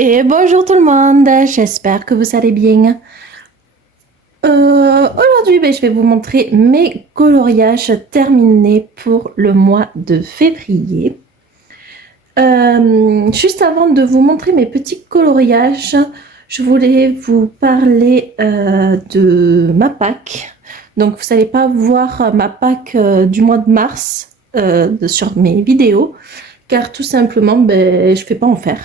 Et bonjour tout le monde, j'espère que vous allez bien. Aujourd'hui, je vais vous montrer mes coloriages terminés pour le mois de février. Juste avant de vous montrer mes petits coloriages, je voulais vous parler de ma Pâques. Donc vous n'allez pas voir ma Pâques du mois de mars sur mes vidéos, car tout simplement, je ne vais pas en faire.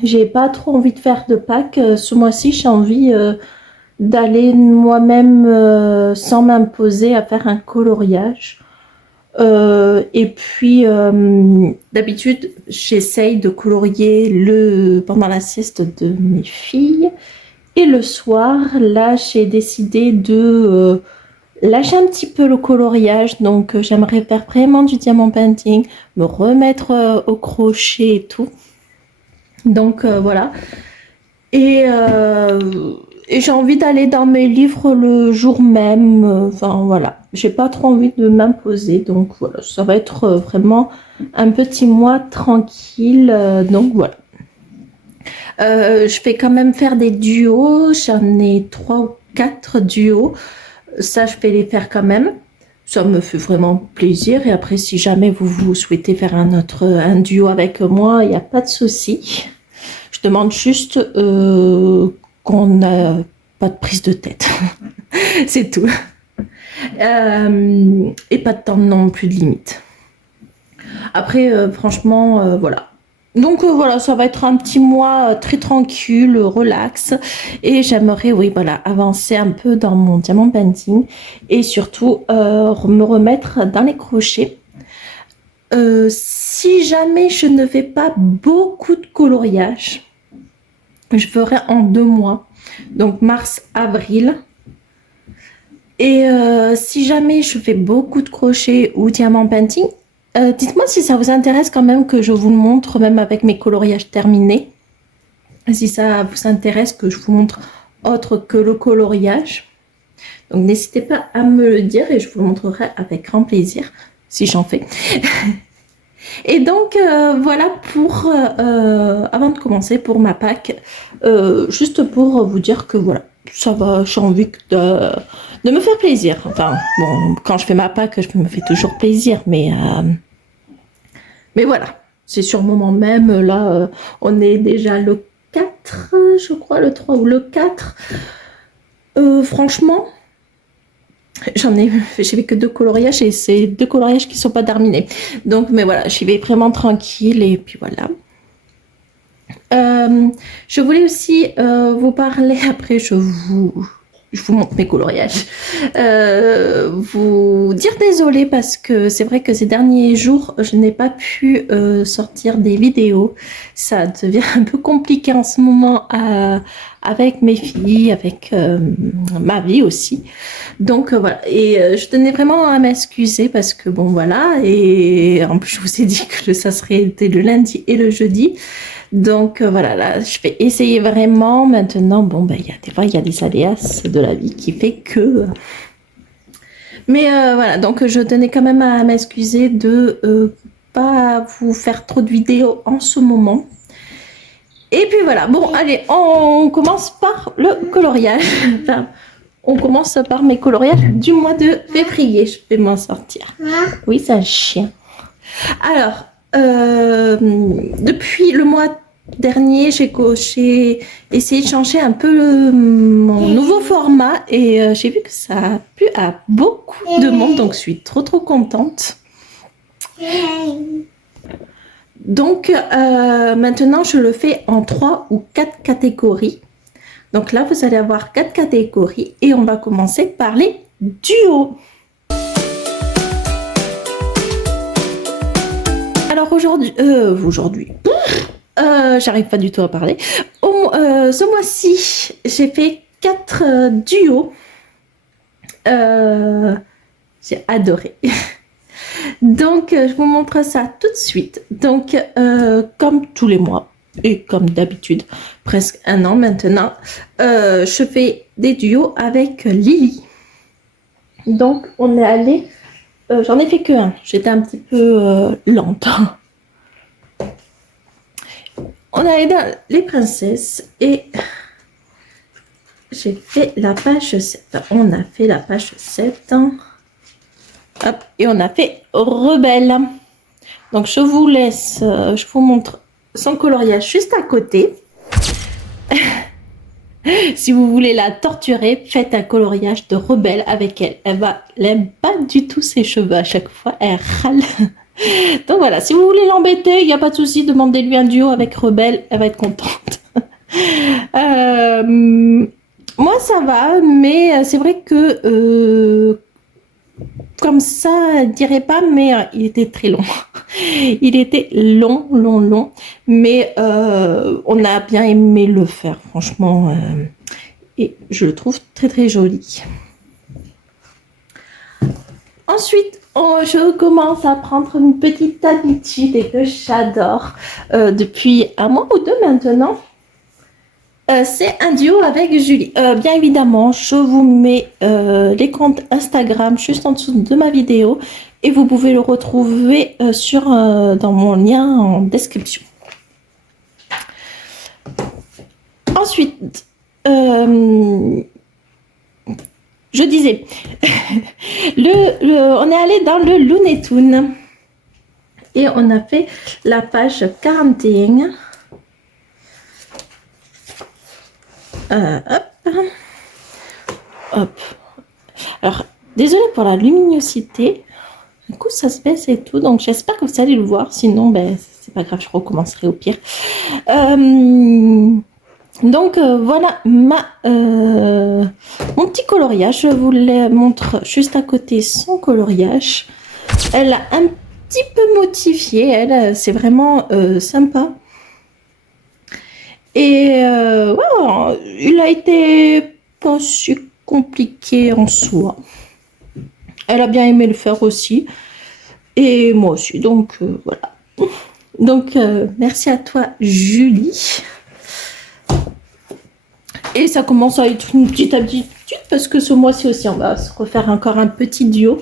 J'ai pas trop envie de faire de Pâques. Ce mois-ci, j'ai envie d'aller moi-même sans m'imposer à faire un coloriage. Et puis, d'habitude, j'essaye de colorier pendant la sieste de mes filles. Et le soir, là, j'ai décidé de lâcher un petit peu le coloriage. Donc, j'aimerais faire vraiment du diamant painting, me remettre au crochet et tout. Donc voilà. Et j'ai envie d'aller dans mes livres le jour même. Enfin voilà. J'ai pas trop envie de m'imposer. Donc voilà. Ça va être vraiment un petit mois tranquille. Donc voilà. Je vais quand même faire des duos. J'en ai 3 ou 4 duos. Ça, je vais les faire quand même. Ça me fait vraiment plaisir. Et après, si jamais vous souhaitez faire un duo avec moi, il n'y a pas de souci. Je demande juste qu'on n'a pas de prise de tête. C'est tout. Et pas de temps non plus de limite. Après, franchement, voilà. Donc voilà, ça va être un petit mois très tranquille, relax. Et j'aimerais, oui, voilà, avancer un peu dans mon diamant painting. Et surtout, me remettre dans les crochets. Si jamais je ne fais pas beaucoup de coloriage, je ferai en 2 mois, donc mars, avril. Et si jamais je fais beaucoup de crochets ou diamant painting, dites-moi si ça vous intéresse quand même que je vous le montre, même avec mes coloriages terminés. Si ça vous intéresse que je vous montre autre que le coloriage. Donc n'hésitez pas à me le dire et je vous le montrerai avec grand plaisir, si j'en fais. Et donc voilà pour avant de commencer pour ma Pâques, juste pour vous dire que voilà, ça va, j'ai envie de me faire plaisir. Enfin bon, quand je fais ma Pâques, je me fais toujours plaisir, mais voilà, c'est sur le moment même. Là, on est déjà le 4, je crois, le 3 ou le 4. Franchement, j'ai fait que 2 coloriages et c'est 2 coloriages qui sont pas terminés. Donc, mais voilà, j'y vais vraiment tranquille et puis voilà. Je voulais aussi vous parler, après je vous montre mes coloriages, vous dire désolé parce que c'est vrai que ces derniers jours je n'ai pas pu sortir des vidéos. Ça devient un peu compliqué en ce moment avec mes filles, avec ma vie aussi. Donc voilà, et je tenais vraiment à m'excuser parce que bon voilà, et en plus je vous ai dit que ça serait le lundi et le jeudi. Donc voilà, là, je vais essayer vraiment. Maintenant, bon, des fois, il y a des aléas de la vie qui fait que... Mais voilà, donc je tenais quand même à m'excuser de pas vous faire trop de vidéos en ce moment. Et puis voilà, bon, allez, on commence par le coloriage. Enfin, on commence par mes coloriages du mois de février. Je vais m'en sortir. Oui, c'est un chien. Alors, depuis le mois dernier, j'ai essayé de changer un peu mon nouveau format et j'ai vu que ça a plu à beaucoup de monde, donc je suis trop contente. Donc maintenant, je le fais en 3 ou 4 catégories. Donc là, vous allez avoir 4 catégories et on va commencer par les duos. Alors aujourd'hui, j'arrive pas du tout à parler. Ce mois-ci, j'ai fait 4 duos. J'ai adoré. Donc, je vous montre ça tout de suite. Donc, comme tous les mois, et comme d'habitude, presque 1 an maintenant, je fais des duos avec Lily. Donc, on est allé... j'en ai fait que 1. J'étais un petit peu lente. On a aidé les princesses et j'ai fait la page 7. On a fait la page 7. Hop, et on a fait Rebelle. Donc je vous laisse, je vous montre son coloriage juste à côté. Si vous voulez la torturer, faites un coloriage de Rebelle avec elle. Elle n'aime pas du tout ses cheveux à chaque fois, elle râle. Donc voilà, si vous voulez l'embêter, il n'y a pas de souci, demandez-lui un duo avec Rebelle, elle va être contente. Moi ça va, mais c'est vrai que comme ça, je dirais pas, mais il était très long. Il était long, mais on a bien aimé le faire, franchement, et je le trouve très très joli. Ensuite, je commence à prendre une petite habitude et que j'adore depuis un mois ou deux maintenant. C'est un duo avec Julie. Bien évidemment, je vous mets les comptes Instagram juste en dessous de ma vidéo et vous pouvez le retrouver dans mon lien en description. Ensuite, je disais, on est allé dans le Looney Tunes et on a fait la page 41. Hop. Alors, désolée pour la luminosité. Du coup, ça se baisse et tout. Donc, j'espère que vous allez le voir. Sinon, ben, c'est pas grave, je recommencerai au pire. Donc, voilà mon petit coloriage. Je vous le montre juste à côté son coloriage. Elle a un petit peu modifié. Elle, c'est vraiment sympa. Et ouais, il a été pas si compliqué en soi. Elle a bien aimé le faire aussi. Et moi aussi. Donc voilà. Donc merci à toi Julie. Et ça commence à être une petite habitude parce que ce mois-ci aussi on va se refaire encore un petit duo.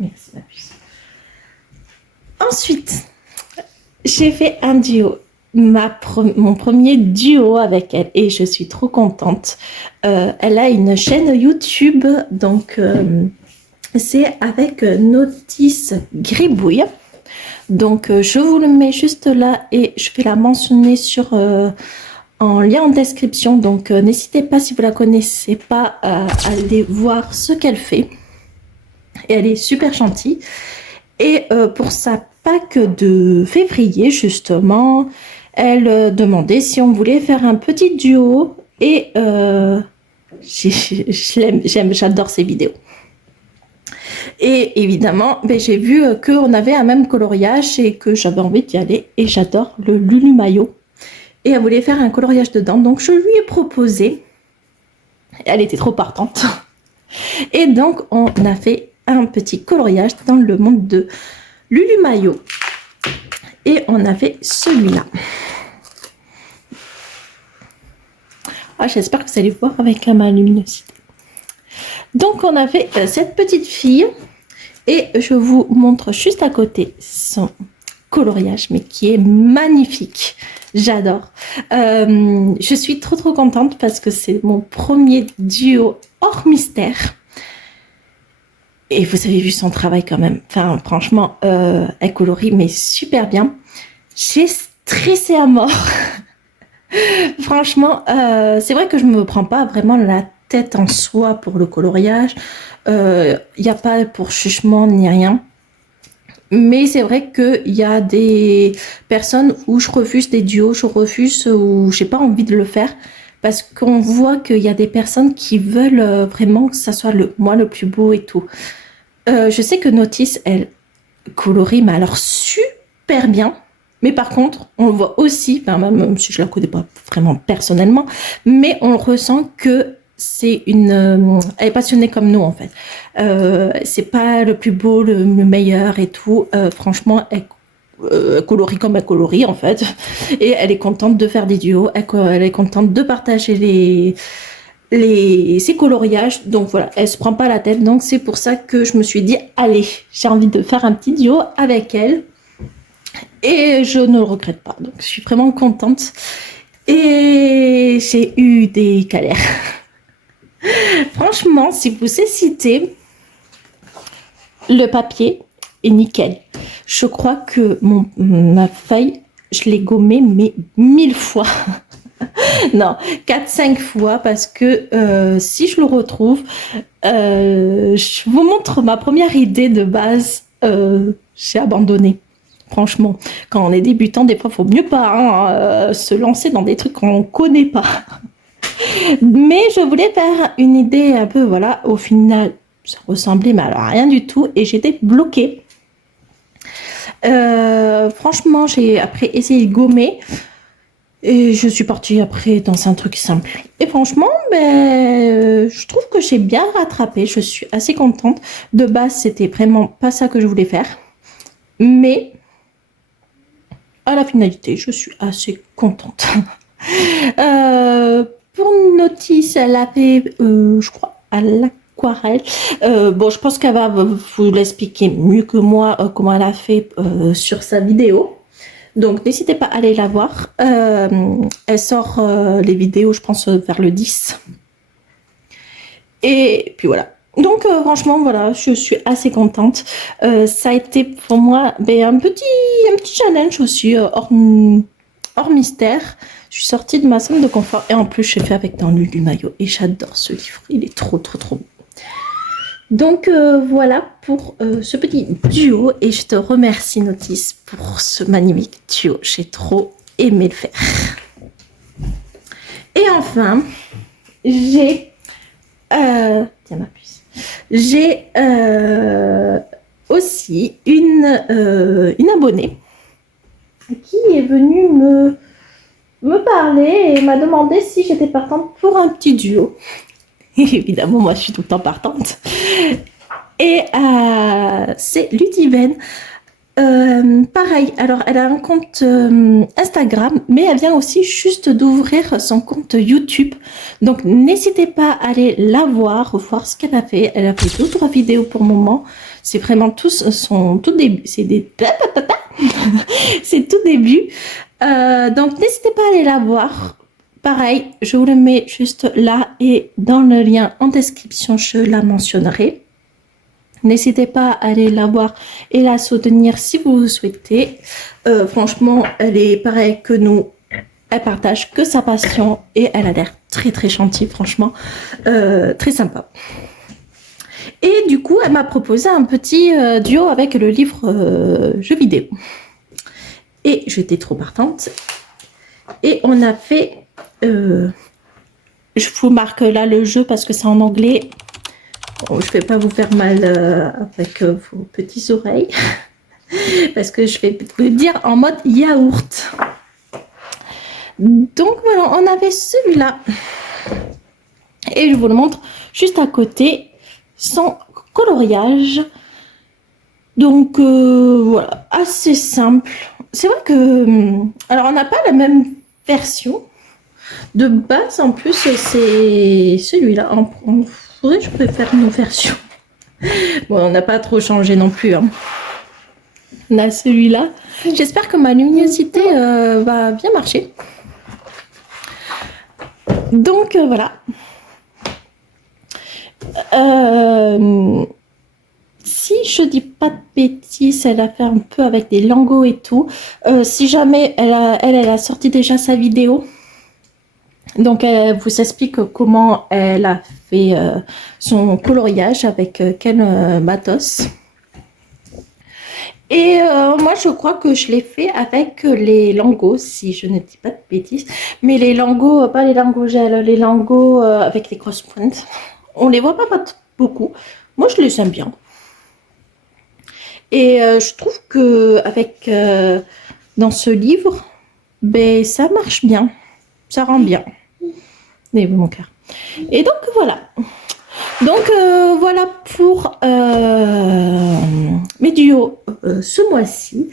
Merci ma puce. Ensuite, j'ai fait un duo. Mon premier duo avec elle et je suis trop contente. Elle a une chaîne YouTube, donc c'est avec Notice Gribouille. Donc je vous le mets juste là et je vais la mentionner en lien en description. Donc n'hésitez pas, si vous la connaissez pas, à aller voir ce qu'elle fait. Et elle est super gentille. Et pour sa Pâques de février justement, elle demandait si on voulait faire un petit duo et j'adore ses vidéos. Et évidemment, ben, j'ai vu qu'on avait un même coloriage et que j'avais envie d'y aller et j'adore le Lulu Maillot. Et elle voulait faire un coloriage dedans, donc je lui ai proposé. Elle était trop partante. Et donc, on a fait un petit coloriage dans le monde de Lulu Maillot. Et on a fait celui-là. Ah, j'espère que vous allez voir avec ma luminosité. Donc, on a fait cette petite fille. Et je vous montre juste à côté son coloriage, mais qui est magnifique. J'adore. Je suis trop contente parce que c'est mon premier duo hors mystère. Et vous avez vu son travail quand même. Enfin, franchement, elle colorie, mais super bien. J'ai stressé à mort. Franchement, c'est vrai que je me prends pas vraiment la tête en soi pour le coloriage. Il n'y a pas pour chuchement ni rien. Mais c'est vrai qu'il y a des personnes où je refuse des duos, je refuse ou j'ai pas envie de le faire. Parce qu'on voit qu'il y a des personnes qui veulent vraiment que ça soit moi le plus beau et tout. Je sais que Notice, elle colorie, mais alors super bien. Mais par contre, on le voit aussi, enfin, même si je la connais pas vraiment personnellement, mais on ressent que c'est elle est passionnée comme nous en fait. C'est pas le plus beau, le meilleur et tout. Franchement, elle colorie comme elle colorie en fait. Et elle est contente de faire des duos. Elle est contente de partager ses coloriages. Donc voilà, elle se prend pas la tête. Donc c'est pour ça que je me suis dit, allez, j'ai envie de faire un petit duo avec elle. Et je ne le regrette pas. Donc, je suis vraiment contente. Et j'ai eu des galères. Franchement, si vous hésitez, le papier est nickel. Je crois que ma feuille, je l'ai gommée, mais 1000 fois. Non, 4-5 fois, parce que si je le retrouve, je vous montre ma première idée de base. J'ai abandonné. Franchement, quand on est débutant, des fois, il faut mieux pas se lancer dans des trucs qu'on ne connaît pas. Mais je voulais faire une idée un peu, voilà, au final, ça ressemblait, mais alors rien du tout, et j'étais bloquée. Franchement, j'ai après essayé de gommer, et je suis partie après dans un truc simple. Et franchement, je trouve que j'ai bien rattrapé, je suis assez contente. De base, c'était vraiment pas ça que je voulais faire, mais à la finalité, je suis assez contente. Pour Notice, elle a fait, je crois, à l'aquarelle. Bon, je pense qu'elle va vous l'expliquer mieux que moi comment elle a fait sur sa vidéo. Donc, n'hésitez pas à aller la voir. Elle sort les vidéos, je pense, vers le 10. Et puis voilà. Donc, franchement, voilà, je suis assez contente. Ça a été pour moi un petit challenge aussi, hors mystère. Je suis sortie de ma zone de confort et en plus, j'ai fait avec dans l'huile du maillot et j'adore ce livre. Il est trop beau. Donc, voilà pour ce petit duo et je te remercie, Notice, pour ce magnifique duo. J'ai trop aimé le faire. Et enfin, j'ai... tiens, ma puce. J'ai aussi une abonnée qui est venue me parler et m'a demandé si j'étais partante pour un petit duo. Et évidemment, moi, je suis tout le temps partante. Et c'est Ludiven. Pareil, alors elle a un compte Instagram, mais elle vient aussi juste d'ouvrir son compte YouTube. Donc n'hésitez pas à aller la voir ce qu'elle a fait. Elle a fait 2-3 vidéos pour le moment. C'est vraiment son tout début. C'est c'est tout début. Donc n'hésitez pas à aller la voir. Pareil, je vous le mets juste là et dans le lien en description, je la mentionnerai. N'hésitez pas à aller la voir et la soutenir si vous le souhaitez. Franchement, elle est pareille que nous. Elle partage que sa passion et elle a l'air très gentille, franchement. Très sympa. Et du coup, elle m'a proposé un petit duo avec le livre jeux vidéo. Et j'étais trop partante. Et on a fait... je vous marque là le jeu parce que c'est en anglais. Bon, je ne vais pas vous faire mal avec vos petites oreilles. Parce que je vais vous dire en mode yaourt. Donc voilà, on avait celui-là. Et je vous le montre juste à côté. Sans coloriage. Donc voilà, assez simple. C'est vrai que... alors on n'a pas la même version. De base en plus c'est celui-là. Faudrait que je préfère nos versions. Bon, on n'a pas trop changé non plus. Hein. On a celui-là. J'espère que ma luminosité va bien marcher. Donc, voilà. Si je dis pas de bêtises, elle a fait un peu avec des lingots et tout. Si jamais elle a sorti déjà sa vidéo. Donc, elle vous explique comment elle a fait son coloriage avec quel matos. Et moi, je crois que je l'ai fait avec les lingots, si je ne dis pas de bêtises. Mais les lingots, pas les lingots gel, les lingots avec les grosses pointes. On les voit pas beaucoup. Moi, je les aime bien. Et je trouve que avec dans ce livre, ça marche bien. Ça rend bien. Mon cœur. Et donc voilà. Donc voilà pour mes duos ce mois-ci.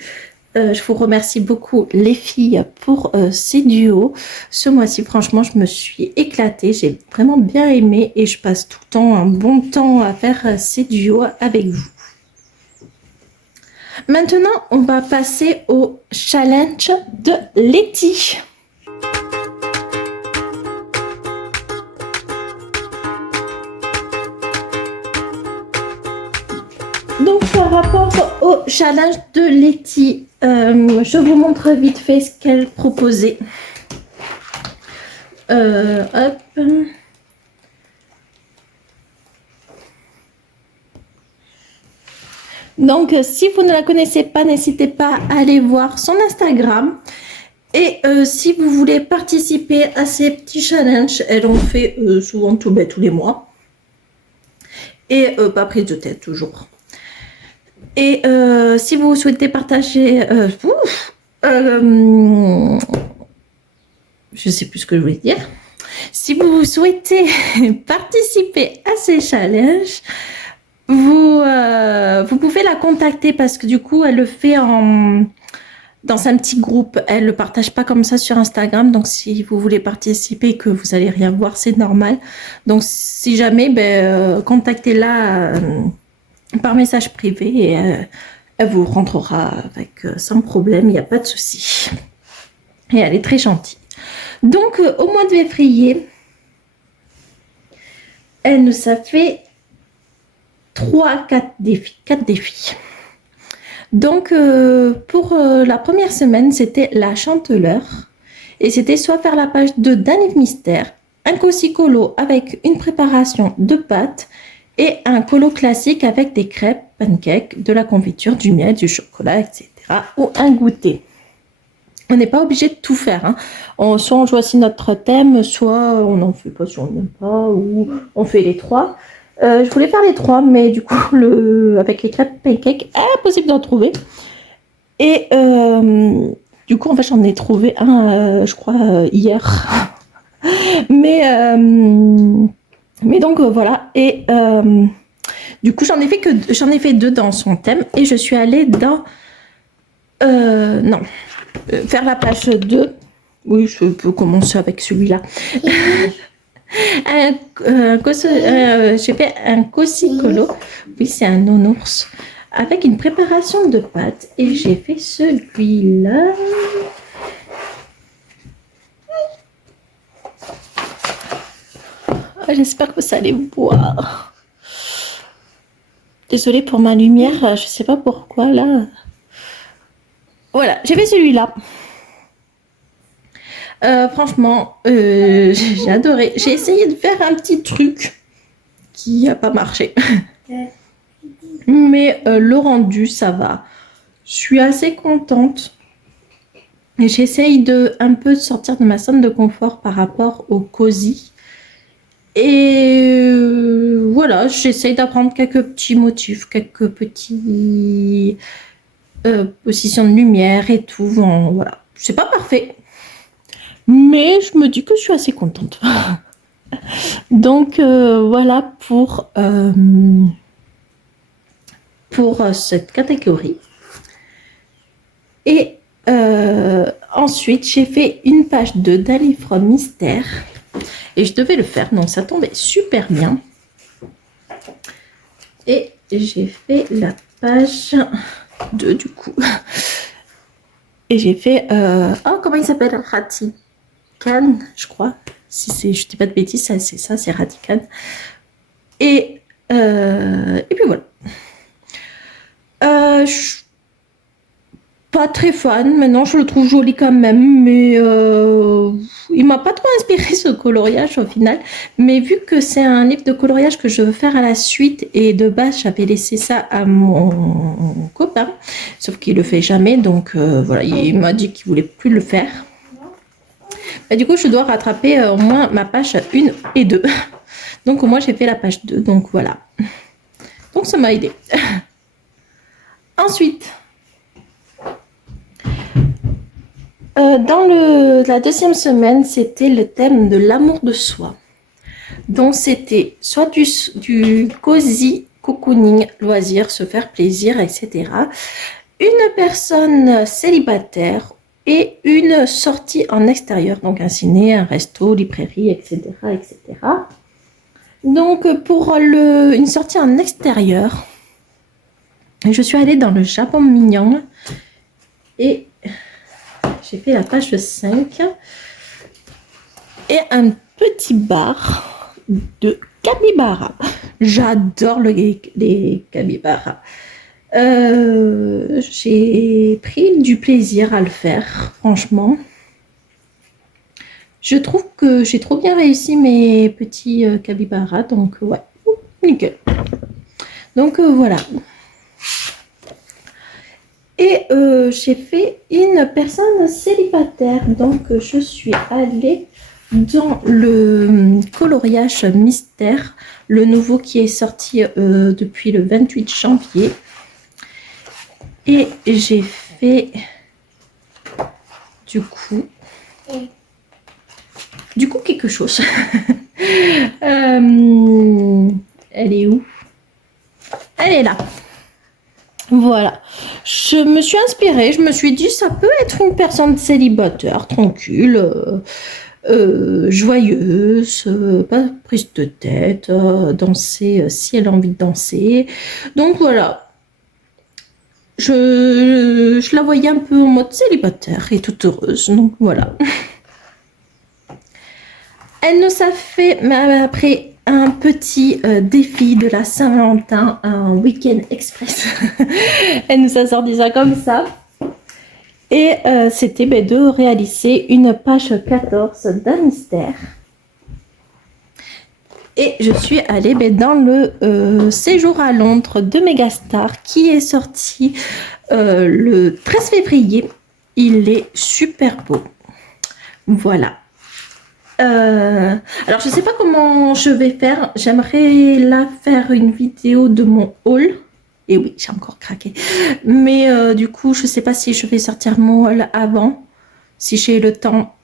Je vous remercie beaucoup les filles pour ces duos. Ce mois-ci, franchement, je me suis éclatée. J'ai vraiment bien aimé et je passe tout le temps un bon temps à faire ces duos avec vous. Maintenant, on va passer au challenge de Letty. Donc, par rapport au challenge de Letty, je vous montre vite fait ce qu'elle proposait. Hop. Donc, si vous ne la connaissez pas, n'hésitez pas à aller voir son Instagram. Et si vous voulez participer à ces petits challenges, elle en fait souvent tous les mois. Et pas prise de tête toujours. Et si vous souhaitez partager... je sais plus ce que je voulais dire. Si vous souhaitez participer à ces challenges, vous pouvez la contacter parce que du coup, elle le fait dans un petit groupe. Elle ne le partage pas comme ça sur Instagram. Donc, si vous voulez participer et que vous n'allez rien voir, c'est normal. Donc, si jamais, contactez-la par message privé et elle vous rentrera avec sans problème. Il n'y a pas de souci. Et elle est très gentille. Donc, au mois de février, elle nous a fait 4 défis. Donc, pour la première semaine, c'était la chanteleur. Et c'était soit faire la page 2 d'un livre mystère, un cossi colo avec une préparation de pâtes et un colo classique avec des crêpes, pancakes, de la confiture, du miel, du chocolat, etc. Ou un goûter. On n'est pas obligé de tout faire. Hein. Soit on choisit notre thème, soit on n'en fait pas si on n'aime pas, ou on fait les 3. Je voulais faire les 3, mais du coup, avec les crêpes pancakes, impossible d'en trouver. Et du coup, en fait, j'en ai trouvé un, je crois, hier. mais donc, voilà. Et du coup, j'en ai fait 2 dans son thème. Et je suis allée dans... non. Faire la page 2. Oui, je peux commencer avec celui-là. J'ai fait un cossi colo. Oui, c'est un nounours. Avec une préparation de pâtes. Et j'ai fait celui-là. J'espère que vous allez voir. Désolée pour ma lumière. Je sais pas pourquoi là. Voilà, j'ai fait celui-là. Franchement, j'ai adoré. J'ai essayé de faire un petit truc qui n'a pas marché. Mais le rendu, ça va. Je suis assez contente. Et j'essaye un peu de sortir de ma zone de confort par rapport au cosy. Et voilà, j'essaye d'apprendre quelques petits motifs, quelques petits positions de lumière et tout. Bon, voilà, c'est pas parfait. Mais je me dis que je suis assez contente. Donc voilà pour cette catégorie. Et ensuite, j'ai fait une page 2 d'un livre mystère. Et je devais le faire, donc ça tombait super bien. Et j'ai fait la page 2 du coup. Et j'ai fait... oh, comment il s'appelle? Ratican, je crois. Si je dis pas de bêtises, c'est ça, c'est Ratican. Et puis voilà. Pas très fan, maintenant je le trouve joli quand même, mais il m'a pas trop inspiré ce coloriage au final. Mais vu que c'est un livre de coloriage que je veux faire à la suite, et de base j'avais laissé ça à mon copain, sauf qu'il le fait jamais, donc voilà, il m'a dit qu'il voulait plus le faire. Bah, du coup je dois rattraper au moins ma page 1 et 2. Donc au moins j'ai fait la page 2, donc voilà. Donc ça m'a aidé. Ensuite... dans la deuxième semaine, c'était le thème de l'amour de soi. Donc, c'était soit du cosy, cocooning, loisir, se faire plaisir, etc. Une personne célibataire et une sortie en extérieur, donc un ciné, un resto, librairie, etc. etc. Donc, pour une sortie en extérieur, Je suis allée dans le Japon mignon et j'ai fait la page 5 et un petit bar de capybara. J'adore les capybaras. J'ai pris du plaisir à le faire, franchement. Je trouve que j'ai trop bien réussi mes petits capybaras, donc ouais, nickel. Donc voilà. Et j'ai fait une personne célibataire, donc je suis allée dans le coloriage mystère, le nouveau qui est sorti depuis le 28 janvier. Et j'ai fait du coup quelque chose. Elle est où? Elle est là. Voilà. Je me suis inspirée, je me suis dit ça peut être une personne célibataire, tranquille, joyeuse, pas prise de tête, danser si elle a envie de danser. Donc voilà. Je la voyais un peu en mode célibataire et toute heureuse. Donc voilà. Elle nous a fait, après un petit défi de la Saint-Valentin, un week-end express. Elle nous a sorti ça comme ça. Et c'était de réaliser une page 14 d'un mystère. Et je suis allée dans le séjour à Londres de Megastar qui est sorti le 13 février. Il est super beau. Voilà. Alors, je ne sais pas comment je vais faire. J'aimerais là faire une vidéo de mon haul. Et oui, j'ai encore craqué. Mais du coup, je ne sais pas si je vais sortir mon haul avant. Si j'ai le temps.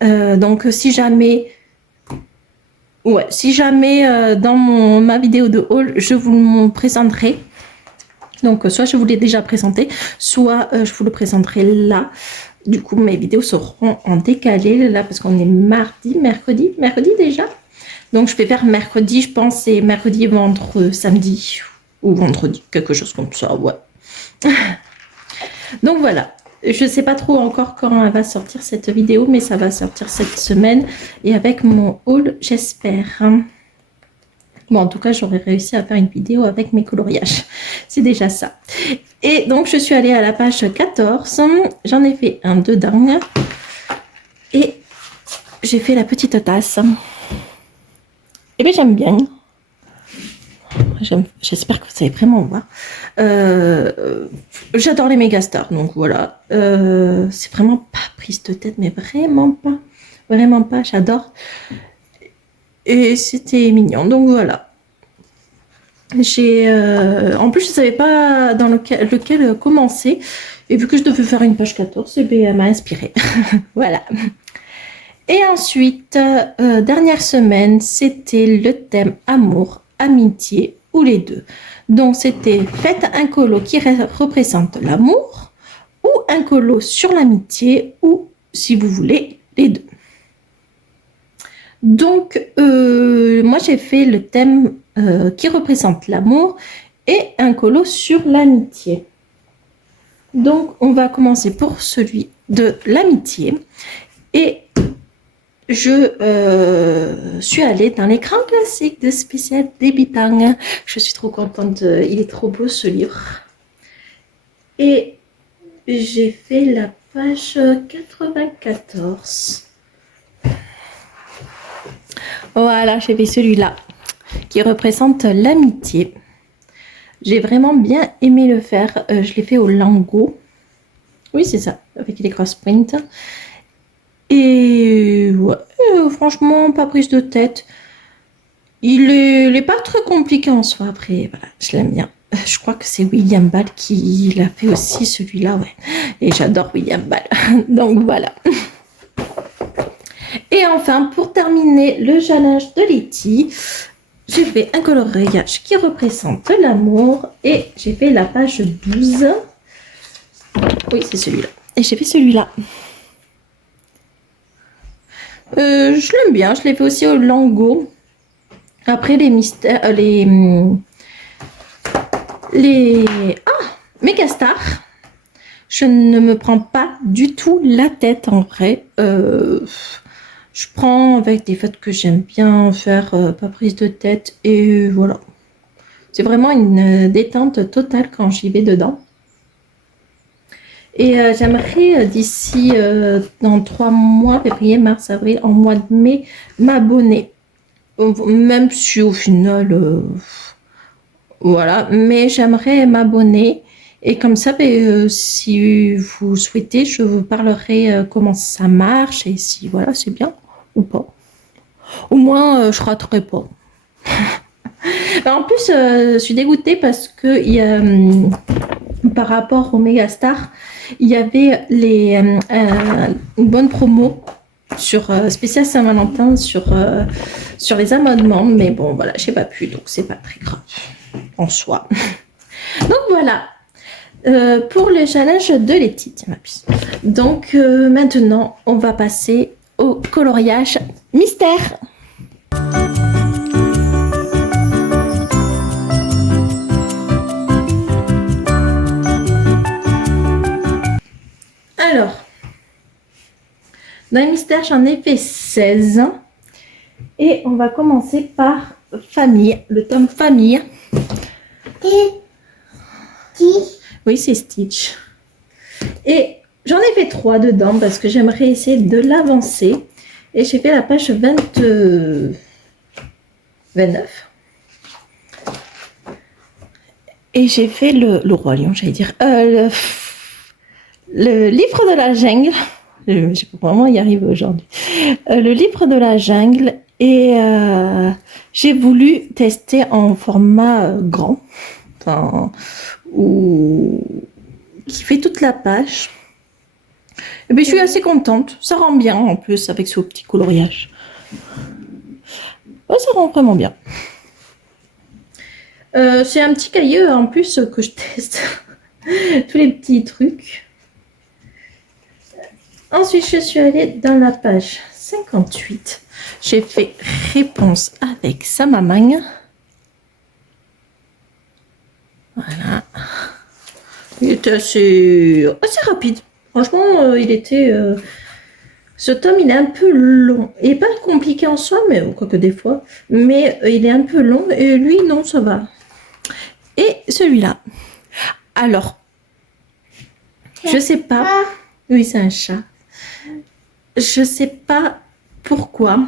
Donc, si jamais... Ouais, si jamais dans ma vidéo de haul, je vous le présenterai. Donc, soit je vous l'ai déjà présenté, soit je vous le présenterai là. Du coup, mes vidéos seront en décalé là parce qu'on est mercredi déjà. Donc, je vais faire mercredi, je pense, et mercredi, samedi ou vendredi, quelque chose comme ça, ouais. Donc, voilà. Je ne sais pas trop encore quand elle va sortir cette vidéo, mais ça va sortir cette semaine. Et avec mon haul, j'espère. Bon, en tout cas, j'aurais réussi à faire une vidéo avec mes coloriages. C'est déjà ça. Et donc, je suis allée à la page 14. J'en ai fait un dedans. Et j'ai fait la petite tasse. Et bien, j'aime bien. J'espère que vous allez vraiment voir. J'adore les Megastars, donc voilà. C'est vraiment pas prise de tête, mais vraiment pas. Vraiment pas, j'adore. Et c'était mignon, donc voilà. En plus, je ne savais pas dans lequel commencer. Et vu que je devais faire une page 14, elle m'a inspirée. Voilà. Et ensuite, dernière semaine, c'était le thème amour, amitié ou les deux. Donc, c'était faites un colo qui représente l'amour ou un colo sur l'amitié ou, si vous voulez, les deux. Donc, moi, j'ai fait le thème qui représente l'amour et un colo sur l'amitié. Donc, on va commencer pour celui de l'amitié. Et je suis allée dans l'écran classique de Spécial Débutant. Je suis trop contente. Il est trop beau, ce livre. Et j'ai fait la page 94. Voilà, j'ai fait celui-là qui représente l'amitié. J'ai vraiment bien aimé le faire. Je l'ai fait au Lango. Oui, c'est ça, avec les cross print. Et ouais, franchement, pas prise de tête. Il est pas très compliqué en soi. Après, voilà, je l'aime bien. Je crois que c'est William Ball qui l'a fait aussi, celui-là, ouais. Et j'adore William Ball. Donc voilà. Et enfin, pour terminer le jalage de Letty, j'ai fait un coloriage qui représente l'amour et j'ai fait la page 12. Oui, c'est celui-là. Et j'ai fait celui-là. Je l'aime bien, je l'ai fait aussi au Lango. Après les mystères, les Megastar. Je ne me prends pas du tout la tête en vrai. Je prends avec des fêtes que j'aime bien faire, pas prise de tête et voilà. C'est vraiment une détente totale quand j'y vais dedans. Et j'aimerais d'ici dans 3 mois, février, mars, avril, en mois de mai, m'abonner. Même si au final, voilà, mais j'aimerais m'abonner. Et comme ça, si vous souhaitez, je vous parlerai comment ça marche et si voilà, c'est bien ou pas. Au moins, je raterai pas. En plus, je suis dégoûtée parce que par rapport au Megastar, il y avait une bonne promo sur spécial Saint-Valentin sur les abonnements, mais bon voilà, j'ai pas pu, donc c'est pas très grave en soi. Donc voilà pour le challenge de Letty, tiens ma puce. Donc maintenant on va passer au coloriage mystère. Alors, dans les mystères, j'en ai fait 16. Et on va commencer par famille, le tome famille. Oui, c'est Stitch. Et j'en ai fait 3 dedans parce que j'aimerais essayer de l'avancer. Et j'ai fait la page 29. Et j'ai fait le roi lion, j'allais dire. Le livre de la jungle. Je peux vraiment y arriver aujourd'hui. Le livre de la jungle. Et j'ai voulu tester en format grand. Enfin, qui fait toute la page. Et bien, je suis assez contente. Ça rend bien en plus avec ce petit coloriage. Ouais, ça rend vraiment bien. C'est un petit cahier en plus que je teste. Tous les petits trucs. Ensuite, je suis allée dans la page 58. J'ai fait réponse avec sa maman. Voilà. Il était assez rapide. Franchement, il était... ce tome, il est un peu long. Il n'est pas compliqué en soi, mais quoique des fois. Mais il est un peu long. Et lui, non, ça va. Et celui-là. Alors, je sais pas. Oui, c'est un chat. Je sais pas pourquoi.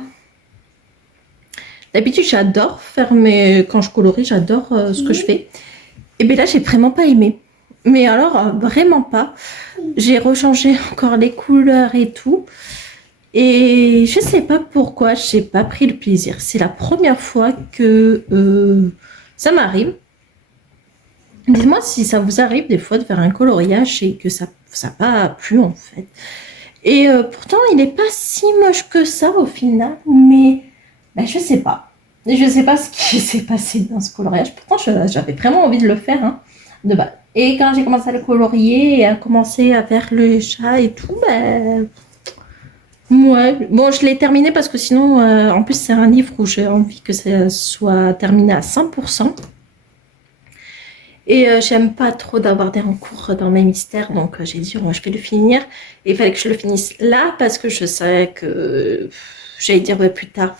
D'habitude, j'adore faire quand je colorie, j'adore ce que je fais. Et bien là, j'ai vraiment pas aimé. Mais alors, vraiment pas. J'ai rechangé encore les couleurs et tout. Et je sais pas pourquoi j'ai pas pris le plaisir. C'est la première fois que ça m'arrive. Dites-moi si ça vous arrive des fois de faire un coloriage et que ça n'a pas plu en fait. Et pourtant, il n'est pas si moche que ça au final. Mais ben, je sais pas. Je sais pas ce qui s'est passé dans ce coloriage. Pourtant, j'avais vraiment envie de le faire hein, de base. Et quand j'ai commencé à le colorier et à commencer à faire le chat et tout, ben... Ouais. Bon, je l'ai terminé parce que sinon, en plus, c'est un livre où j'ai envie que ça soit terminé à 100%. Et j'aime pas trop d'avoir des recours dans mes mystères, donc j'ai dit, je vais le finir. Et il fallait que je le finisse là parce que je savais que j'allais dire ouais, plus tard,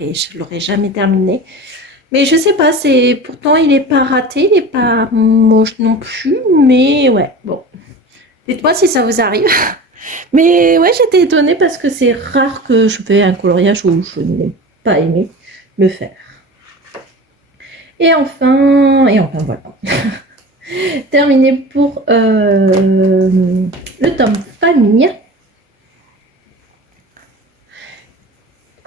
et je l'aurais jamais terminé. Mais je sais pas, pourtant il est pas raté, il est pas moche non plus, mais ouais, bon. Dites-moi si ça vous arrive. Mais ouais, j'étais étonnée parce que c'est rare que je fais un coloriage où je n'ai pas aimé le faire. Et enfin voilà. Terminé pour le tome famille.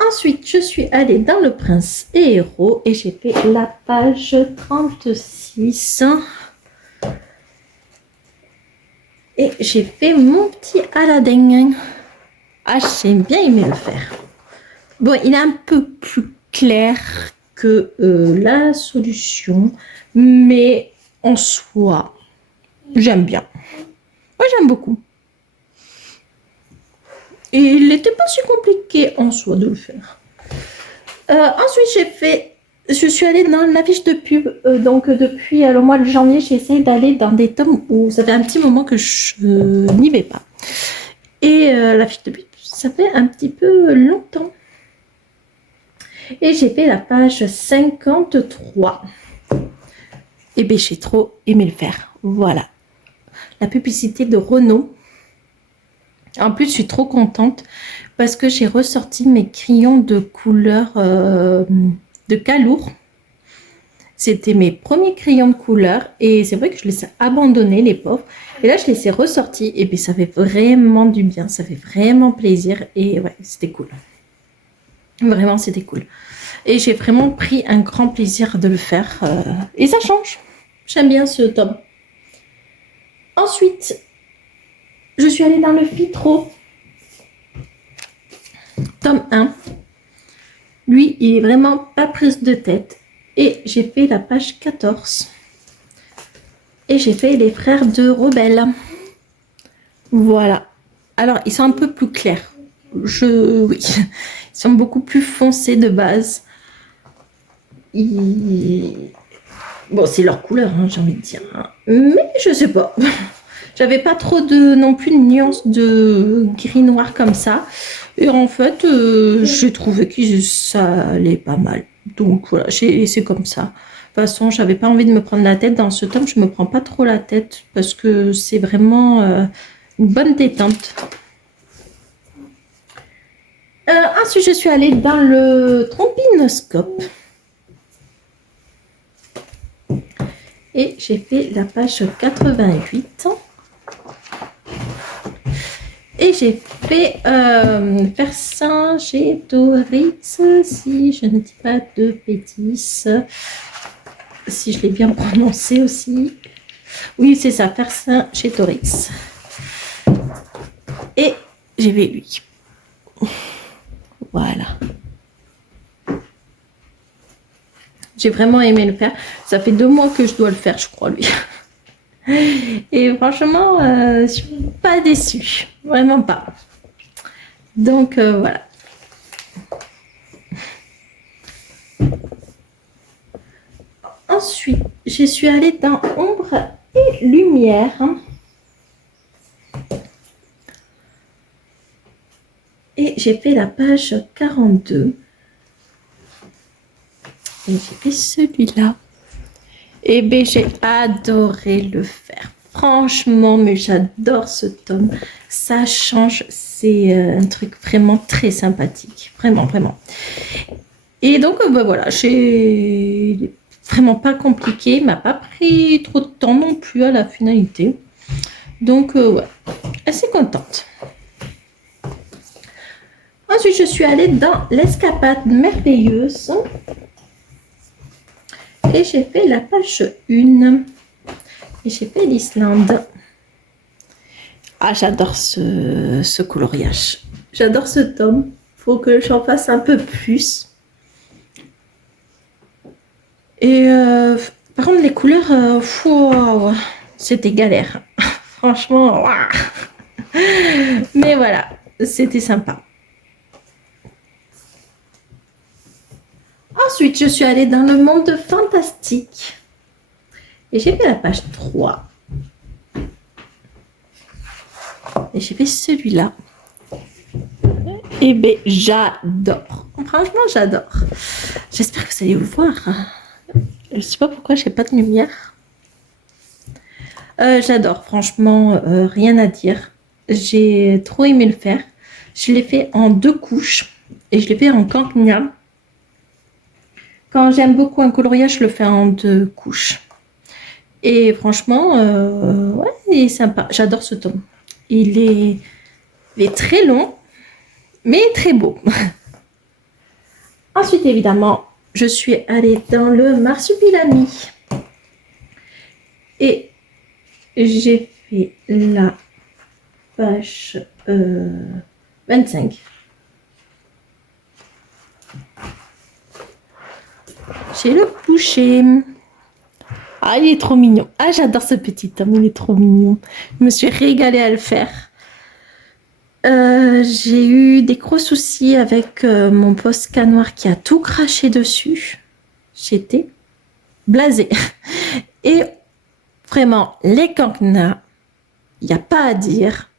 Ensuite, je suis allée dans Le Prince et Héros et j'ai fait la page 36. Et j'ai fait mon petit Aladdin. Ah, j'ai bien aimé le faire. Bon, il est un peu plus clair que la solution, mais en soi, j'aime bien. Moi, j'aime beaucoup. Et il n'était pas si compliqué en soi de le faire. Ensuite, j'ai fait je suis allée dans l'affiche de pub. Donc, depuis le mois de janvier, j'essaie d'aller dans des tomes où ça fait un petit moment que je n'y vais pas. Et l'affiche de pub, ça fait un petit peu longtemps. Et j'ai fait la page 53. Et bien, j'ai trop aimé le faire. Voilà. La publicité de Renault. En plus, je suis trop contente parce que j'ai ressorti mes crayons de couleur de Calour. C'était mes premiers crayons de couleur et c'est vrai que je les ai abandonnés, les pauvres. Et là, je les ai ressortis et puis ça fait vraiment du bien, ça fait vraiment plaisir et ouais, c'était cool. Vraiment, c'était cool. Et j'ai vraiment pris un grand plaisir de le faire et ça change. J'aime bien ce tome. Ensuite, je suis allée dans le Fitro. Tome 1. Lui, il est vraiment pas prise de tête. Et j'ai fait la page 14. Et j'ai fait les frères de Rebelle. Voilà. Alors, ils sont un peu plus clairs. Oui. Ils sont beaucoup plus foncés de base. Bon, c'est leur couleur, hein, j'ai envie de dire. Mais je sais pas. J'avais pas trop non plus de nuances de gris-noir comme ça. Et en fait, j'ai trouvé que ça allait pas mal. Donc voilà, c'est comme ça. De toute façon, j'avais pas envie de me prendre la tête. Dans ce tome, je me prends pas trop la tête parce que c'est vraiment une bonne détente. Ensuite, je suis allée dans le trompinoscope. Et j'ai fait la page 88. Et j'ai fait Vercingétorix, si je ne dis pas de bêtises. Si je l'ai bien prononcé aussi. Oui, c'est ça, Vercingétorix. Et j'ai fait lui. Voilà. J'ai vraiment aimé le faire. Ça fait 2 mois que je dois le faire, je crois, lui. Et franchement, je ne suis pas déçue. Vraiment pas. Donc, voilà. Ensuite, je suis allée dans Ombre et Lumière. Et j'ai fait la page 42. Et j'ai fait celui-là. Et bien, j'ai adoré le faire. Franchement, mais j'adore ce tome. Ça change. C'est un truc vraiment très sympathique. Vraiment, vraiment. Et donc, ben voilà, j'ai vraiment pas compliqué. Il m'a pas pris trop de temps non plus à la finalité. Donc, ouais, assez contente. Ensuite, je suis allée dans l'escapade merveilleuse. Et j'ai fait la page 1. Et j'ai fait l'Islande. Ah, j'adore ce coloriage. J'adore ce tome. Faut que j'en fasse un peu plus. Et par contre, les couleurs, wow, c'était galère. Franchement, wow. Mais voilà, c'était sympa. Ensuite, je suis allée dans le monde fantastique. Et j'ai fait la page 3. Et j'ai fait celui-là. Et bien, j'adore. Franchement, j'adore. J'espère que vous allez vous voir. Je ne sais pas pourquoi je n'ai pas de lumière. J'adore. Franchement, rien à dire. J'ai trop aimé le faire. Je l'ai fait en 2 couches. Et je l'ai fait en campagna. Quand j'aime beaucoup un coloriage, je le fais en 2 couches. Et franchement, ouais, il est sympa. J'adore ce tome. Il est très long, mais très beau. Ensuite, évidemment, je suis allée dans le Marsupilami. Et j'ai fait la page 25. J'ai le boucher. Ah, il est trop mignon. Ah, j'adore ce petit homme, il est trop mignon. Je me suis régalée à le faire. J'ai eu des gros soucis avec mon Posca noir qui a tout craché dessus. j'étais blasée. Et vraiment, les cancnas, il n'y a pas à dire.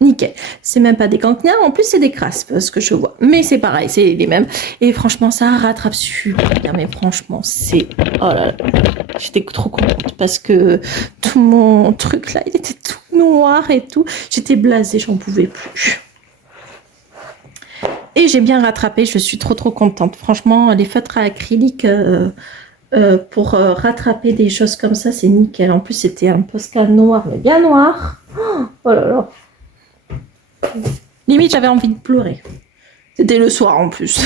Nickel. C'est même pas des cancnas, en plus c'est des crasses, ce que je vois. Mais c'est pareil, c'est les mêmes. Et franchement, ça rattrape super bien. Mais franchement, c'est... Oh là là. J'étais trop contente parce que tout mon truc là, il était tout noir et tout. J'étais blasée, j'en pouvais plus. Et j'ai bien rattrapé, je suis trop contente. Franchement, les feutres à acrylique pour rattraper des choses comme ça, c'est nickel. En plus, c'était un Posca noir, mais bien noir. Oh là là. Limite, j'avais envie de pleurer. C'était le soir en plus.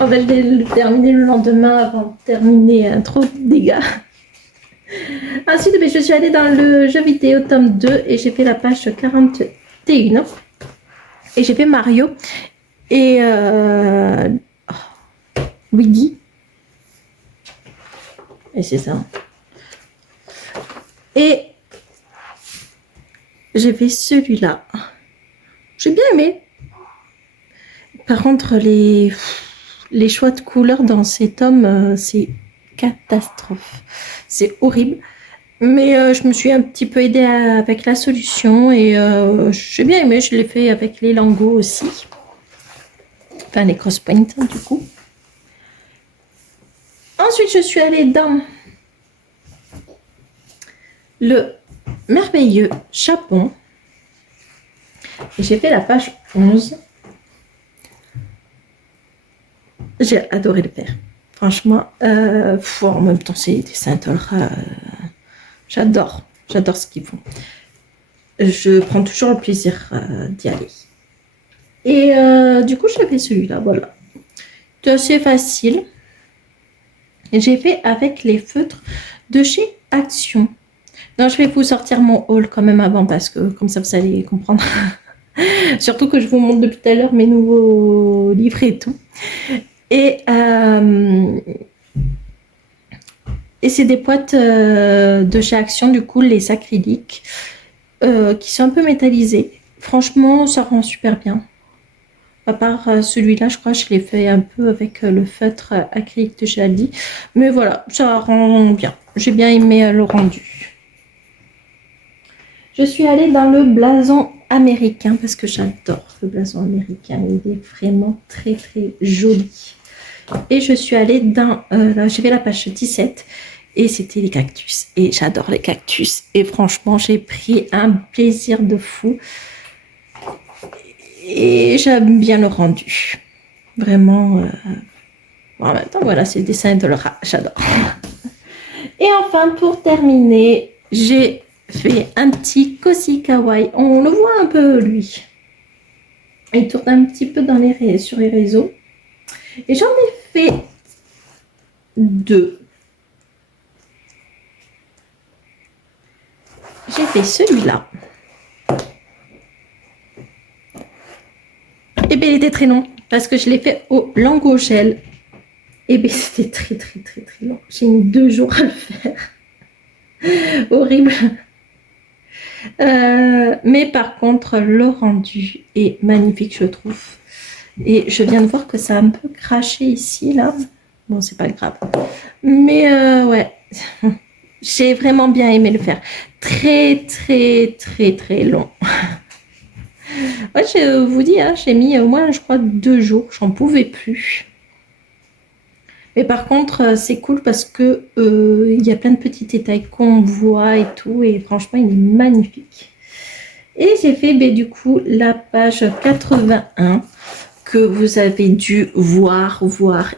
En fait, je l'ai terminé le lendemain avant de terminer trop de dégâts. Ensuite, je suis allée dans le jeu vidéo tome 2 et j'ai fait la page 41. Et j'ai fait Mario et Luigi. Et c'est ça. Et j'ai fait celui-là. J'ai bien aimé. Par contre, les choix de couleurs dans ces tomes, c'est catastrophe. C'est horrible. Mais je me suis un petit peu aidée avec la solution et j'ai bien aimé. Je l'ai fait avec les lingots aussi. Enfin, les cross points, du coup. Ensuite, je suis allée dans le merveilleux Chapon. Et j'ai fait la page 11. J'ai adoré le faire. Franchement, en même temps, c'est des Saint-Olra. J'adore ce qu'ils font. Je prends toujours le plaisir d'y aller. Et du coup, j'ai fait celui-là, voilà. C'est assez facile. J'ai fait avec les feutres de chez Action. Non, je vais vous sortir mon haul quand même avant parce que comme ça, vous allez comprendre. Surtout que je vous montre depuis tout à l'heure mes nouveaux livres et tout. Et c'est des boîtes de chez Action, du coup, les acryliques, qui sont un peu métallisés. Franchement, ça rend super bien. À part celui-là, je crois que je l'ai fait un peu avec le feutre acrylique de chez Aldi. Mais voilà, ça rend bien. J'ai bien aimé le rendu. Je suis allée dans le blason américain parce que j'adore le blason américain. Il est vraiment très joli. Et je suis allée dans... j'ai fait la page 17 et c'était les cactus. Et j'adore les cactus. Et franchement, j'ai pris un plaisir de fou. Et j'aime bien le rendu. Vraiment. En même temps, voilà, c'est le dessin de Laura. J'adore. Et enfin, pour terminer, j'ai fait un petit Cozy Kawaii. On le voit un peu, lui. Il tourne un petit peu sur les réseaux. Et j'en ai fait 2. J'ai fait celui-là. Et bien, il était très long parce que je l'ai fait au lingot gel. Et bien, c'était très long. J'ai mis 2 jours à le faire. Horrible. Mais par contre, le rendu est magnifique, je trouve. Et je viens de voir que ça a un peu craché ici, là. Bon, c'est pas grave. Mais ouais, j'ai vraiment bien aimé le faire. Très long. Ouais, je vous dis, hein, j'ai mis au moins, je crois, 2 jours. J'en pouvais plus. Mais par contre, c'est cool parce que il y a plein de petits détails qu'on voit et tout. Et franchement, il est magnifique. Et j'ai fait, du coup, la page 81 que vous avez dû voir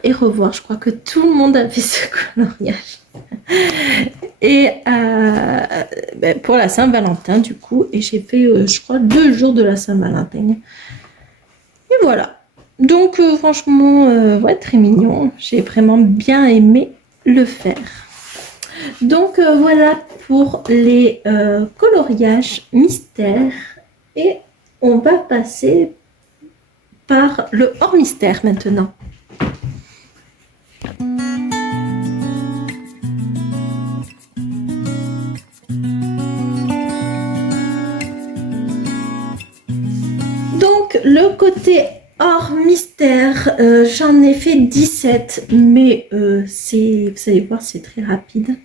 et revoir. Je crois que tout le monde a fait ce coloriage. Et pour la Saint-Valentin, du coup, et j'ai fait, je crois, 2 jours de la Saint-Valentin. Et voilà. Donc, franchement, ouais, très mignon. J'ai vraiment bien aimé le faire. Donc, voilà pour les coloriages mystères. Et on va passer par le hors mystère maintenant. Donc, le côté Or, mystère, j'en ai fait 17, mais vous allez voir, c'est très rapide.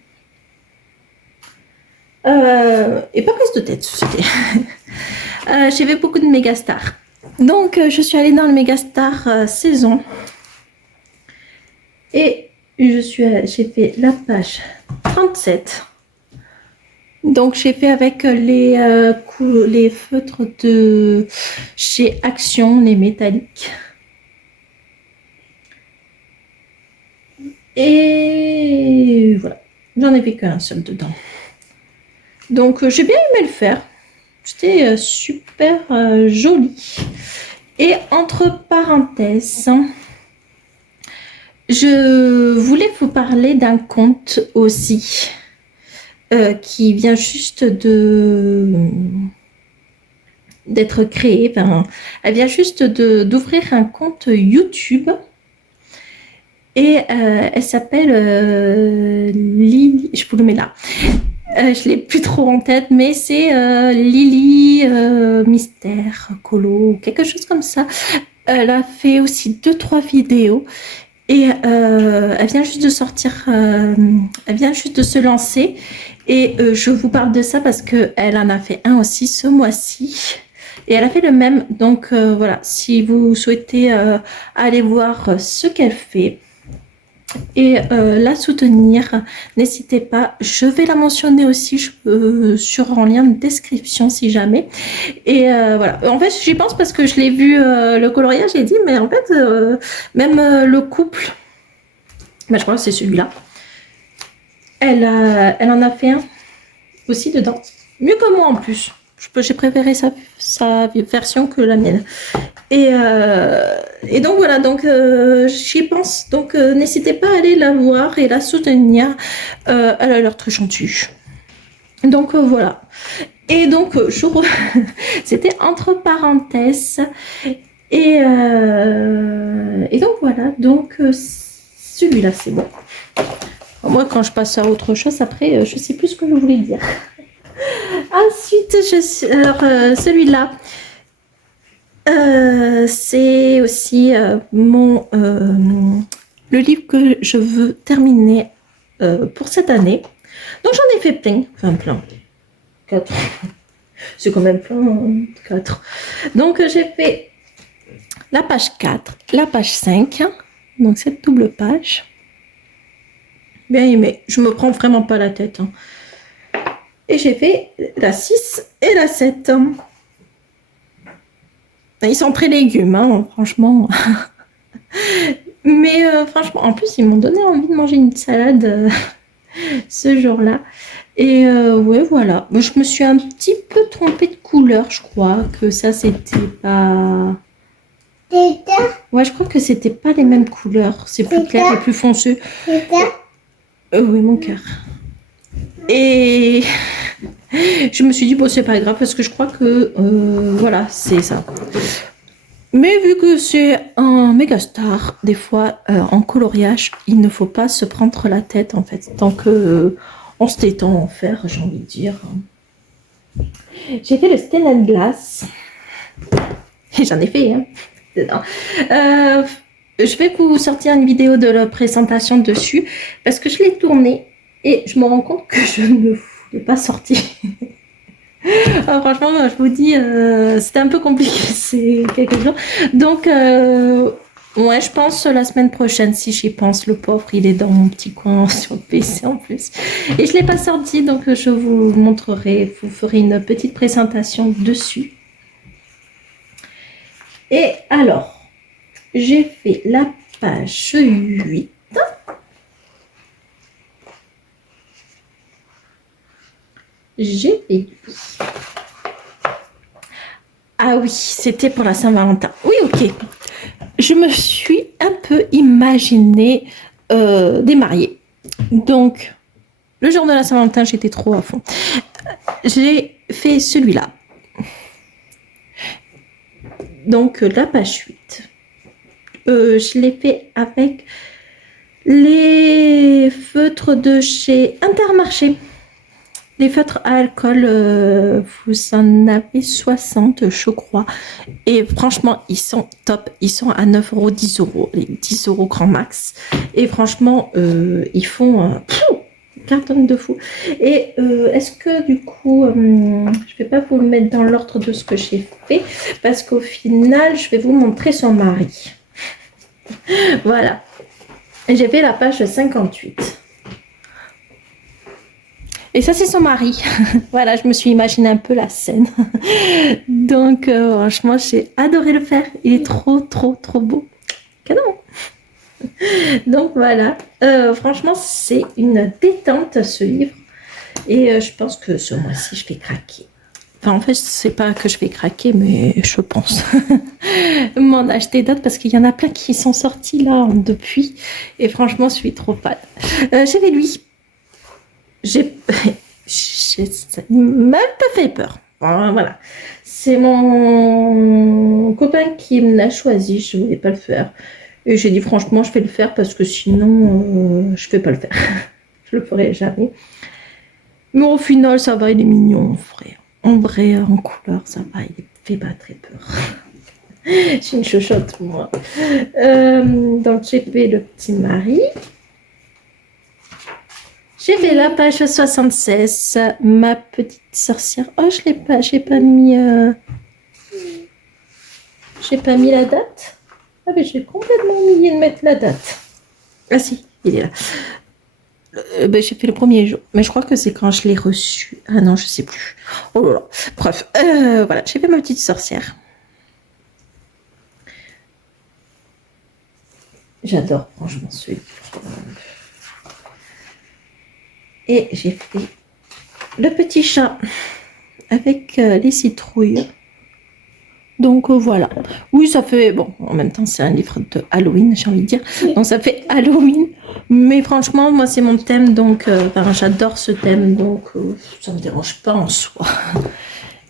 Et pas prise de tête, c'était. J'ai fait beaucoup de Megastar. Donc, je suis allée dans le Megastar saison. Et j'ai fait la page 37. Donc, j'ai fait avec les feutres de chez Action, les métalliques. Et voilà. J'en ai fait qu'un seul dedans. Donc, j'ai bien aimé le faire. C'était super joli. Et entre parenthèses, je voulais vous parler d'un conte aussi qui vient juste d'être créé. Enfin, elle vient juste d'ouvrir un compte YouTube. Et elle s'appelle Lily, je vous le mets là. Je l'ai plus trop en tête, mais c'est Lily Mystère Colo, quelque chose comme ça. Elle a fait aussi 2-3 vidéos et elle vient juste de sortir, elle vient juste de se lancer. Et je vous parle de ça parce qu'elle en a fait un aussi ce mois-ci. Et elle a fait le même. Donc voilà, si vous souhaitez aller voir ce qu'elle fait et la soutenir, n'hésitez pas. Je vais la mentionner aussi en lien de description si jamais. Et voilà. En fait, j'y pense parce que je l'ai vu le coloriage. J'ai dit, mais en fait, même le couple, je crois que c'est celui-là. Elle en a fait un aussi dedans. Mieux que moi en plus. J'ai préféré sa version que la mienne. Et donc voilà, donc j'y pense. Donc n'hésitez pas à aller la voir et la soutenir. Elle a l'air très gentille. Donc voilà. Et donc c'était entre parenthèses. Et donc voilà. Donc celui-là c'est bon. Moi quand je passe à autre chose après, je sais plus ce que je voulais dire. Ensuite, celui-là, c'est aussi le livre que je veux terminer pour cette année. Donc j'en ai fait plein, enfin plein, 4. C'est quand même plein, 4. Donc j'ai fait la page 4, la page 5, donc cette double page. Bien aimé, je me prends vraiment pas la tête. Hein. Et j'ai fait la 6 et la 7. Ils sont très légumes, hein, franchement. Mais franchement, en plus, ils m'ont donné envie de manger une salade ce jour-là. Et ouais, voilà. Moi, je me suis un petit peu trompée de couleur, je crois. Que ça, c'était pas... Ouais, je crois que c'était pas les mêmes couleurs. C'est plus clair et plus fonceux. Oui, mon cœur. Et je me suis dit, bon, c'est pas grave parce que je crois que, voilà, c'est ça. Mais vu que c'est un Megastar, des fois, en coloriage, il ne faut pas se prendre la tête, en fait. Tant que on se détend en faire, j'ai envie de dire. J'ai fait le Stained Glass. Et j'en ai fait, hein. Je vais vous sortir une vidéo de la présentation dessus parce que je l'ai tourné et je me rends compte que je ne l'ai pas sorti. Ah, franchement, je vous dis, c'était un peu compliqué ces quelques jours. Donc, ouais, je pense la semaine prochaine, si j'y pense, le pauvre, il est dans mon petit coin sur le PC en plus. Et je ne l'ai pas sorti, donc je vous montrerai, vous ferez une petite présentation dessus. Et alors, j'ai fait la page 8. J'ai fait... Ah oui, c'était pour la Saint-Valentin. Oui, ok. Je me suis un peu imaginé des mariés. Donc, le jour de la Saint-Valentin, j'étais trop à fond. J'ai fait celui-là. Donc, la page 8. Je l'ai fait avec les feutres de chez Intermarché. Les feutres à alcool, vous en avez 60, je crois. Et franchement, ils sont top. Ils sont à 9 €, 10 €, les 10 € grand max. Et franchement, ils font cartonne de fou. Et est-ce que du coup, je vais pas vous le mettre dans l'ordre de ce que j'ai fait, parce qu'au final, je vais vous montrer son mari. Voilà. J'ai fait la page 58. Et ça, c'est son mari. Voilà, je me suis imaginé un peu la scène. Donc, franchement, j'ai adoré le faire. Il est trop, trop, trop beau. Canon. Donc, voilà. Franchement, c'est une détente, ce livre. Et je pense que ce mois-ci, je vais craquer. Enfin, en fait, c'est pas que je vais craquer, mais je pense m'en acheter d'autres parce qu'il y en a plein qui sont sortis là depuis. Et franchement, je suis trop fan. J'ai vu lui. Ça m'a un peu fait peur. Voilà. C'est mon copain qui me l'a choisi. Je ne voulais pas le faire. Et j'ai dit franchement, je vais le faire parce que sinon, je ne vais pas le faire. Je le ferai jamais. Mais au final, ça va, il est mignon, frère. En vrai, en couleur, ça va, il fait pas très peur. J'ai une chochotte, moi. Donc, j'ai fait le petit mari. J'ai fait la page 76, ma petite sorcière. Oh, je l'ai pas, j'ai pas mis la date. Ah, mais j'ai complètement oublié de mettre la date. Ah si, il est là. J'ai fait le premier jour, mais je crois que c'est quand je l'ai reçu. Ah non, je sais plus. Oh là là. Bref, voilà, j'ai fait ma petite sorcière. J'adore franchement ce livre. Et j'ai fait le petit chat avec les citrouilles. Donc voilà. Oui, ça fait... Bon, en même temps, c'est un livre de Halloween, j'ai envie de dire. Donc ça fait Halloween. Mais franchement, moi, c'est mon thème. Donc j'adore ce thème. Donc ça ne me dérange pas en soi.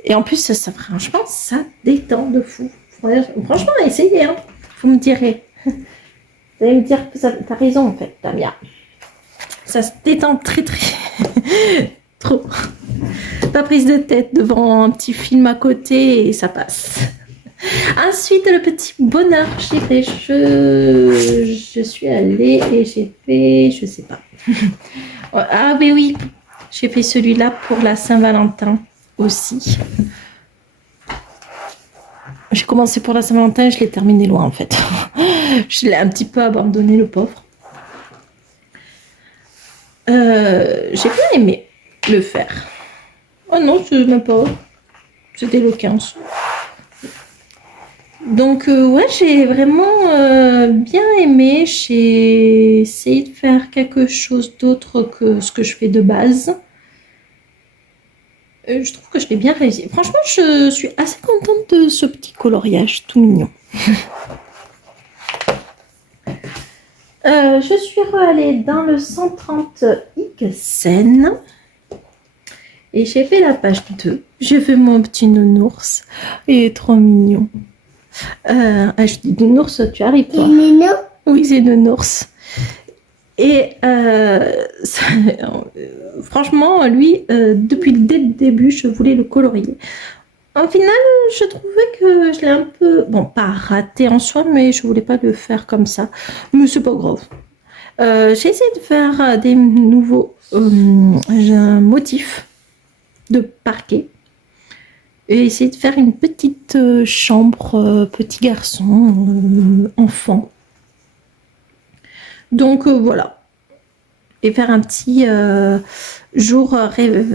Et en plus, franchement, ça détend de fou. Franchement, essayez. Hein. Vous me direz. Vous allez me dire que t'as raison, en fait, Damien. Ça se détend très, très... trop. Pas prise de tête devant un petit film à côté et ça passe. Ensuite, le petit bonheur, j'ai fait, je suis allée et j'ai fait, je sais pas. Ah mais oui, j'ai fait celui-là pour la Saint-Valentin aussi. J'ai commencé pour la Saint-Valentin, je l'ai terminé loin en fait. Je l'ai un petit peu abandonné, le pauvre. J'ai bien aimé le faire. Oh non, c'est même pas. C'était le 15. Donc, ouais, j'ai vraiment bien aimé. J'ai essayé de faire quelque chose d'autre que ce que je fais de base. Je trouve que je l'ai bien réussi. Franchement, je suis assez contente de ce petit coloriage tout mignon. Je suis allée dans le 130 Ixen. Et j'ai fait la page 2. J'ai fait mon petit nounours. Il est trop mignon. Je dis nounours, tu arrives toi? Oui, c'est nounours. Et franchement, lui, depuis le début, je voulais le colorier. Au final, je trouvais que je l'ai un peu... Bon, pas raté en soi, mais je voulais pas le faire comme ça. Mais c'est pas grave. J'ai essayé de faire des nouveaux motifs de parquet et essayer de faire une petite chambre petit garçon enfant. Donc voilà, et faire un petit jour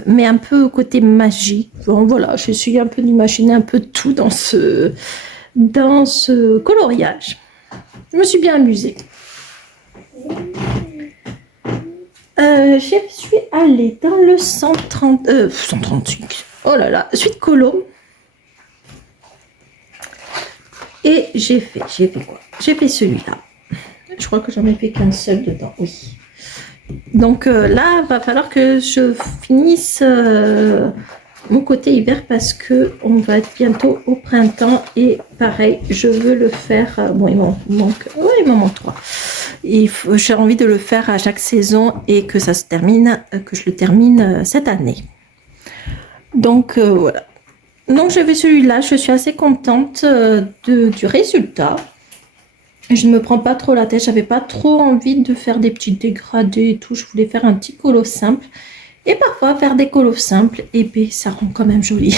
mais un peu côté magie. Bon voilà, j'essaie un peu d'imaginer un peu tout dans ce coloriage. Je me suis bien amusée. Je suis allée dans le 136. Oh là là, suite colo. Et j'ai fait quoi? J'ai fait celui-là. Je crois que j'en ai fait qu'un seul dedans, oui. Donc là, va falloir que je finisse mon côté hiver parce que on va être bientôt au printemps et pareil, je veux le faire. Bon, il m'en manque 3. J'ai envie de le faire à chaque saison et que ça se termine, que je le termine cette année. Donc voilà. Donc je vais celui-là, je suis assez contente du résultat. Je ne me prends pas trop la tête, j'avais pas trop envie de faire des petits dégradés et tout. Je voulais faire un petit colo simple. Et parfois faire des colos simples, et puis ça rend quand même joli.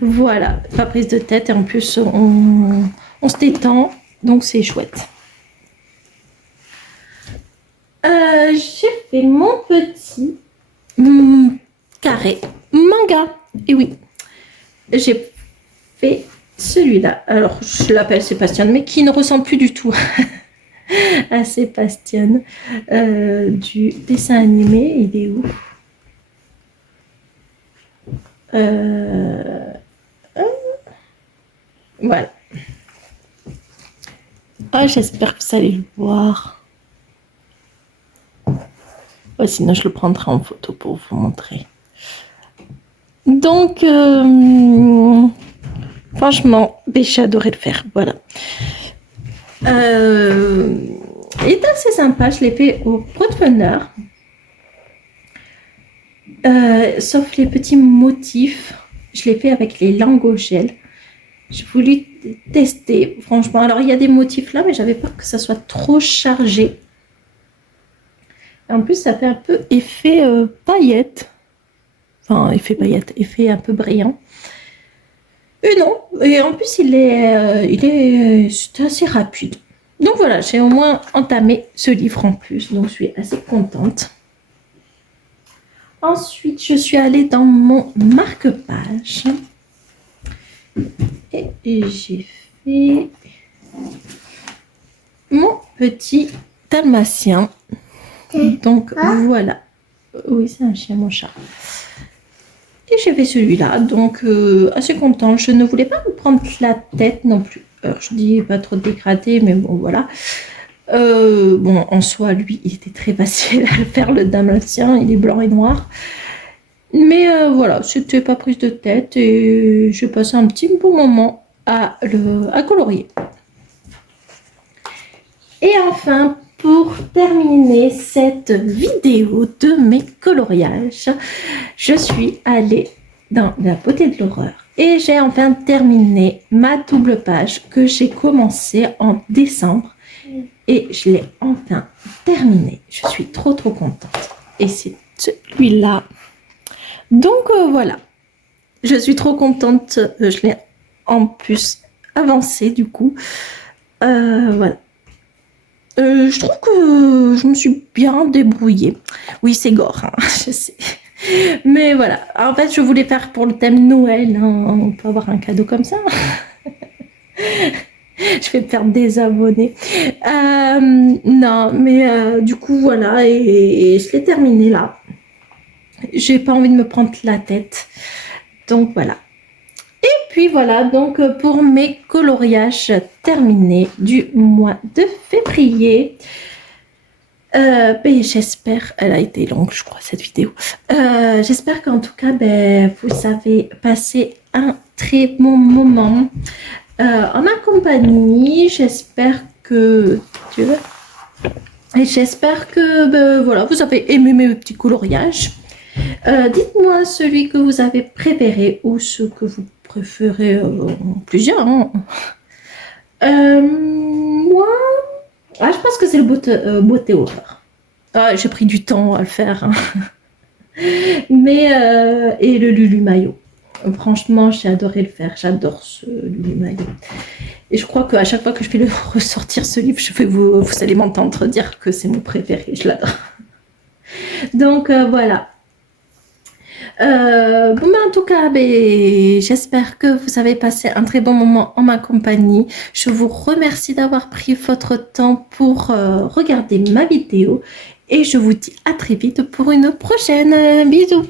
Voilà, pas prise de tête et en plus on se détend, donc c'est chouette. J'ai fait mon petit carré manga. Et oui, j'ai fait celui-là. Alors, je l'appelle Sébastien, mais qui ne ressemble plus du tout à Sébastien du dessin animé. Il est où? Voilà. Ah, j'espère que vous allez le voir. Ouais, sinon, je le prendrai en photo pour vous montrer. Donc, franchement, j'ai adoré le faire. Voilà. Il est assez sympa. Je l'ai fait au Broadrunner. Sauf les petits motifs. Je l'ai fait avec les langues au gel. J'ai voulu tester, franchement. Alors, il y a des motifs là, mais j'avais peur que ça soit trop chargé. En plus, ça fait un peu effet paillette. Enfin, effet paillette, effet un peu brillant. Et non, et en plus, c'était assez rapide. Donc voilà, j'ai au moins entamé ce livre en plus, donc je suis assez contente. Ensuite, je suis allée dans mon marque-page. Et j'ai fait mon petit dalmatien. Donc voilà. Oui, c'est un chien, mon chat. Et j'ai fait celui-là, donc assez contente. Je ne voulais pas me prendre la tête non plus. Alors, je dis pas trop dégradé, mais bon, voilà. Bon, en soi, lui, il était très facile à faire, le dalmatien. Il est blanc et noir. Mais voilà, c'était pas prise de tête et j'ai passé un petit bon moment à colorier. Et enfin, pour terminer cette vidéo de mes coloriages, je suis allée dans la beauté de l'horreur et j'ai enfin terminé ma double page que j'ai commencé en décembre et je l'ai enfin terminée. Je suis trop contente. Et c'est celui-là. Donc voilà, je suis trop contente, je l'ai en plus avancé du coup, voilà. Je trouve que je me suis bien débrouillée. Oui, c'est gore, hein, je sais. Mais voilà, en fait, je voulais faire pour le thème Noël, hein, on peut avoir un cadeau comme ça. Je vais perdre des abonnés. Non, mais du coup, voilà, et je l'ai terminé là. J'ai pas envie de me prendre la tête. Donc voilà. Et puis voilà, donc pour mes coloriages terminés du mois de février. Ben, j'espère, elle a été longue, je crois, cette vidéo. J'espère qu'en tout cas, ben, vous avez passé un très bon moment en ma compagnie. J'espère que et j'espère que ben, voilà, vous avez aimé mes petits coloriages. Dites-moi celui que vous avez préféré ou ce que vous préférez, plusieurs. Hein. Moi, je pense que c'est le beauté horreur. J'ai pris du temps à le faire. Hein. Mais, et le Lulu Maillot. Franchement, j'ai adoré le faire. J'adore ce Lulu Maillot. Et je crois qu'à chaque fois que je vais ressortir ce livre, vous allez m'entendre dire que c'est mon préféré. Je l'adore. Donc, voilà. Bon, ben, en tout cas, ben, j'espère que vous avez passé un très bon moment en ma compagnie. Je vous remercie d'avoir pris votre temps pour regarder ma vidéo et je vous dis à très vite pour une prochaine. Bisous.